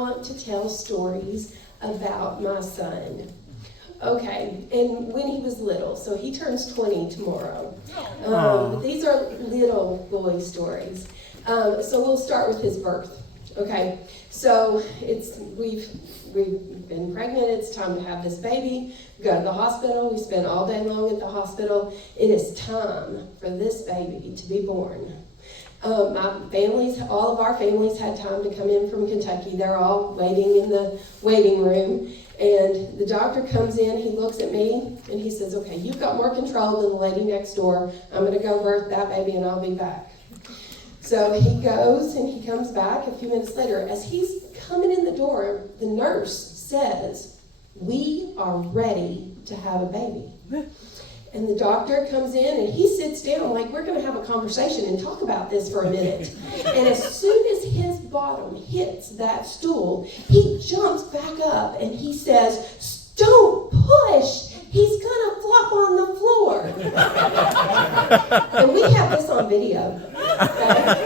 want to tell stories about my son. Okay, and when he was little, so he turns 20 tomorrow. These are little boy stories. So we'll start with his birth. Okay, so we've been pregnant. It's time to have this baby. We go to the hospital. We spend all day long at the hospital. It is time for this baby to be born. All of our families had time to come in from Kentucky. They're all waiting in the waiting room. And the doctor comes in, he looks at me, and he says, okay, you've got more control than the lady next door. I'm going to go birth that baby, and I'll be back. So he goes, and he comes back a few minutes later. As he's coming in the door, the nurse says, we are ready to have a baby. And the doctor comes in, and he sits down like, we're going to have a conversation and talk about this for a minute. And as soon as his bottom hits that stool, he jumps back up, and he says, don't push. He's going to flop on the floor. And we have this on video. Okay?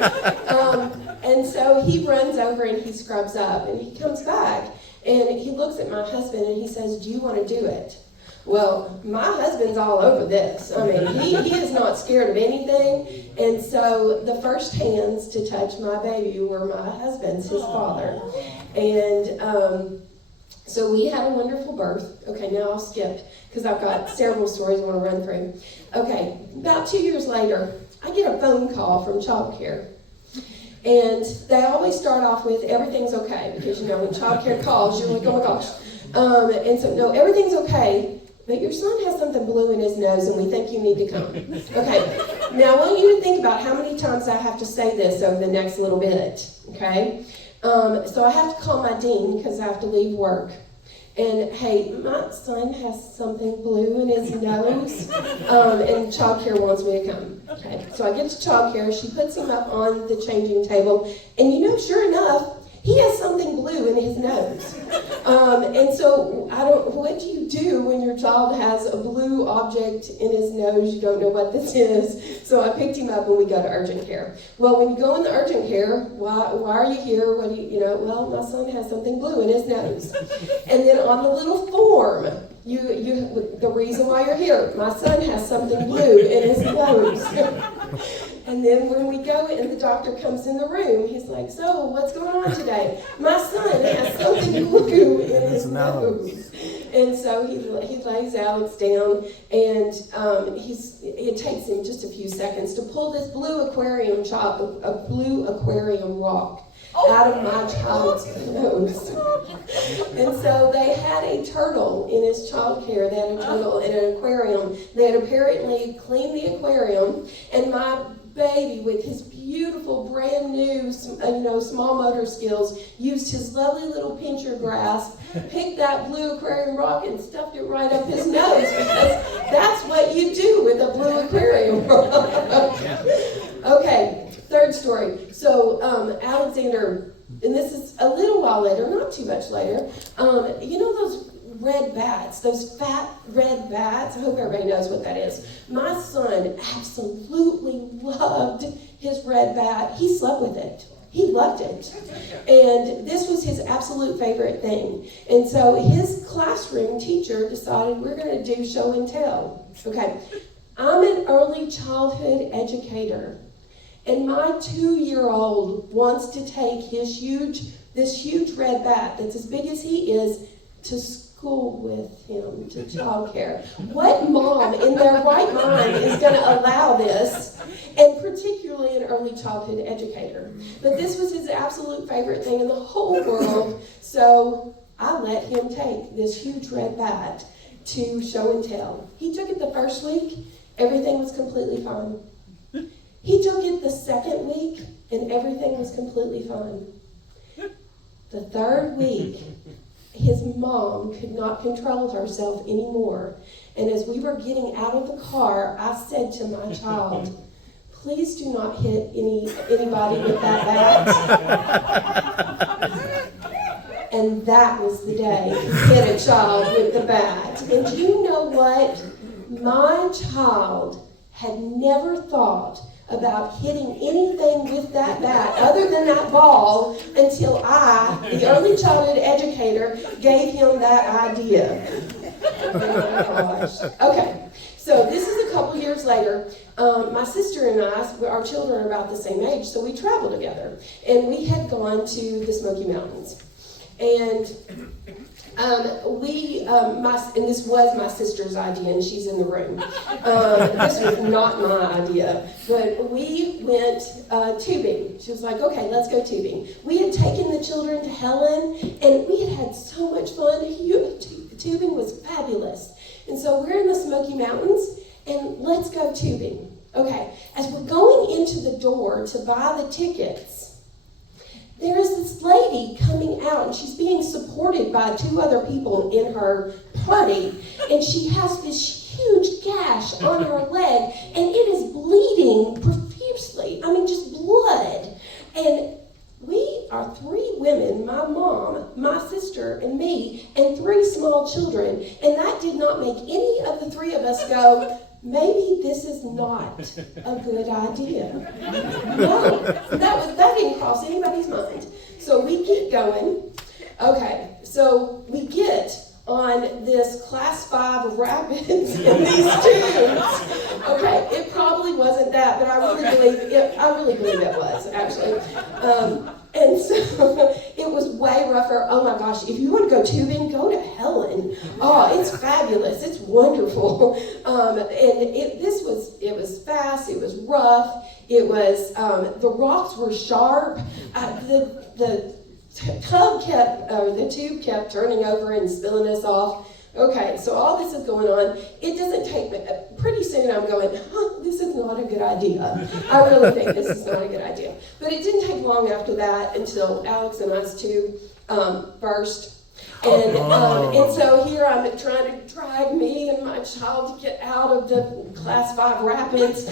And so he runs over, and he scrubs up, and he comes back, and he looks at my husband, and he says, do you want to do it? Well, my husband's all over this. I mean, he is not scared of anything. And so the first hands to touch my baby were my husband's, his father. And so we had a wonderful birth. Okay, now I'll skip because I've got several stories I want to run through. Okay, about 2 years later, I get a phone call from child care. And they always start off with, everything's okay. Because, you know, when child care calls, you're like, oh my gosh. And so, no, everything's okay. But your son has something blue in his nose, and we think you need to come. Okay, now I want you to think about how many times I have to say this over the next little bit, okay? So I have to call my dean because I have to leave work. And, hey, my son has something blue in his nose, and childcare wants me to come. Okay, so I get to childcare. She puts him up on the changing table, and you know, sure enough, he has something blue in his nose. And so, what do you do when your child has a blue object in his nose? You don't know what this is. So I picked him up and we go to urgent care. Well, when you go in the urgent care, why are you here? What do well, my son has something blue in his nose. And then on the little form, the reason why you're here, my son has something blue in his nose. And then when we go and the doctor comes in the room, he's like, so what's going on today? My son has something blue in his nose. And so he lays Alex down, and it takes him just a few seconds to pull this blue aquarium rock out of my child's nose. And so they had a turtle in his child care. They had a turtle in an aquarium. They had apparently cleaned the aquarium, and my baby, with his beautiful, brand new, small motor skills, used his lovely little pincher grasp, picked that blue aquarium rock and stuffed it right up his nose, because that's what you do with a blue aquarium rock. Okay, third story. So Alexander, and this is a little while later, not too much later, those red bats, those fat red bats. I hope everybody knows what that is. My son absolutely loved his red bat. He slept with it. He loved it. And this was his absolute favorite thing. And so his classroom teacher decided we're going to do show and tell. Okay, I'm an early childhood educator. And my 2-year-old wants to take this huge red bat that's as big as he is to school with him, to childcare. What mom in their right mind is going to allow this, and particularly an early childhood educator? But this was his absolute favorite thing in the whole world, so I let him take this huge red bat to show and tell. He took it the first week, everything was completely fine. He took it the second week, and everything was completely fine. The third week, his mom could not control herself anymore. And as we were getting out of the car, I said to my child, please do not hit anybody with that bat. And that was the day he hit a child with the bat. And you know what? My child had never thought about hitting anything with that bat other than that ball until I, the early childhood educator, gave him that idea. Oh my gosh. Okay, so this is a couple years later. My sister and I, our children are about the same age, so we traveled together. And we had gone to the Smoky Mountains. And and this was my sister's idea, and she's in the room. This was not my idea, but we went tubing. She was like, okay, let's go tubing. We had taken the children to Helen, and we had had so much fun. Tubing was fabulous. And so we're in the Smoky Mountains, and let's go tubing. Okay, as we're going into the door to buy the tickets, there's this lady coming out, and she's being supported by 2 other people in her party, and she has this huge gash on her leg, and it is bleeding profusely. I mean, just blood. And we are 3 women, my mom, my sister, and me, and 3 small children, and that did not make any of the 3 of us go, maybe this is not a good idea. No, that didn't cross anybody's mind. So we keep going. Okay, so we get on this class 5 rapids in these tubes. Okay, it probably wasn't that, but I really believe it was, actually. And so it was way rougher. Oh my gosh, if you want to go tubing, go to Helen. Oh, it's fabulous. It's wonderful. And it was fast. It was rough. It was, the rocks were sharp. The tube kept turning over and spilling us off. Okay, so all this is going on. It doesn't take me, pretty soon I'm going, this is not a good idea. I really think this is not a good idea. But it didn't take long after that until Alex and us too burst. And so here I'm trying to drag me and my child to get out of the class 5 rapids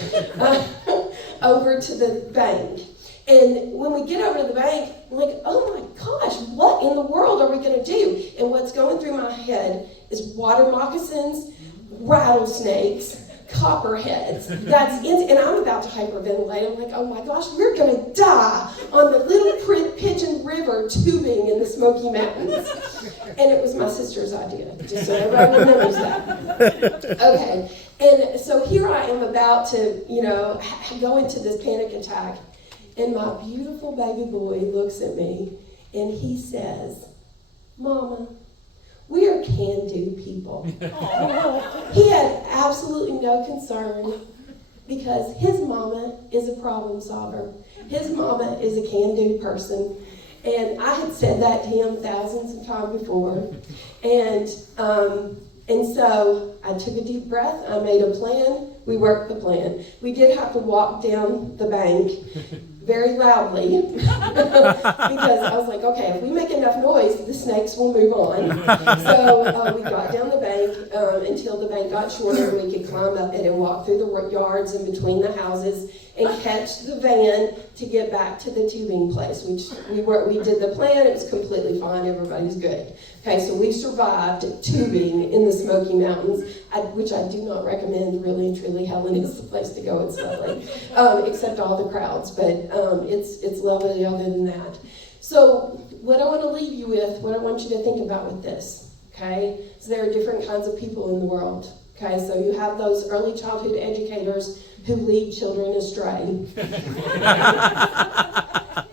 over to the bank. And when we get over to the bank, I'm like, oh my gosh, what in the world are we going to do? And what's going through my head is water moccasins, rattlesnakes, copperheads. And I'm about to hyperventilate. I'm like, oh my gosh, we're going to die on the Little Pigeon River tubing in the Smoky Mountains. And it was my sister's idea, just so everybody remembers that. Okay, and so here I am about to, go into this panic attack. And my beautiful baby boy looks at me and he says, Mama, we are can-do people. He had absolutely no concern because his mama is a problem solver. His mama is a can-do person. And I had said that to him thousands of times before. And so I took a deep breath. I made a plan. We worked the plan. We did have to walk down the bank very loudly because I was like, okay, if we make enough noise, the snakes will move on. So we got down the bank until the bank got shorter and we could climb up it and walk through the yards in between the houses and catch the van to get back to the tubing place, which we did the plan. It was completely fine. Everybody's good. Okay, so we survived tubing in the Smoky Mountains, which I do not recommend. Really and truly, Helen is the place to go. It's lovely, except all the crowds, but it's lovely other than that. So what I want to leave you with, what I want you to think about with this, okay, is there are different kinds of people in the world. Okay, so you have those early childhood educators who lead children astray.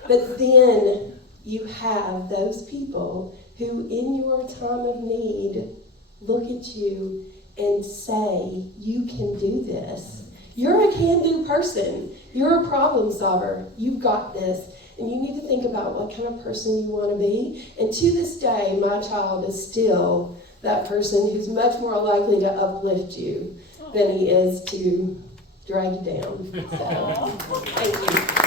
But then you have those people who in your time of need look at you and say, you can do this. You're a can-do person. You're a problem solver. You've got this. And you need to think about what kind of person you want to be. And to this day, my child is still that person who's much more likely to uplift you than he is to drag you down. So, thank you.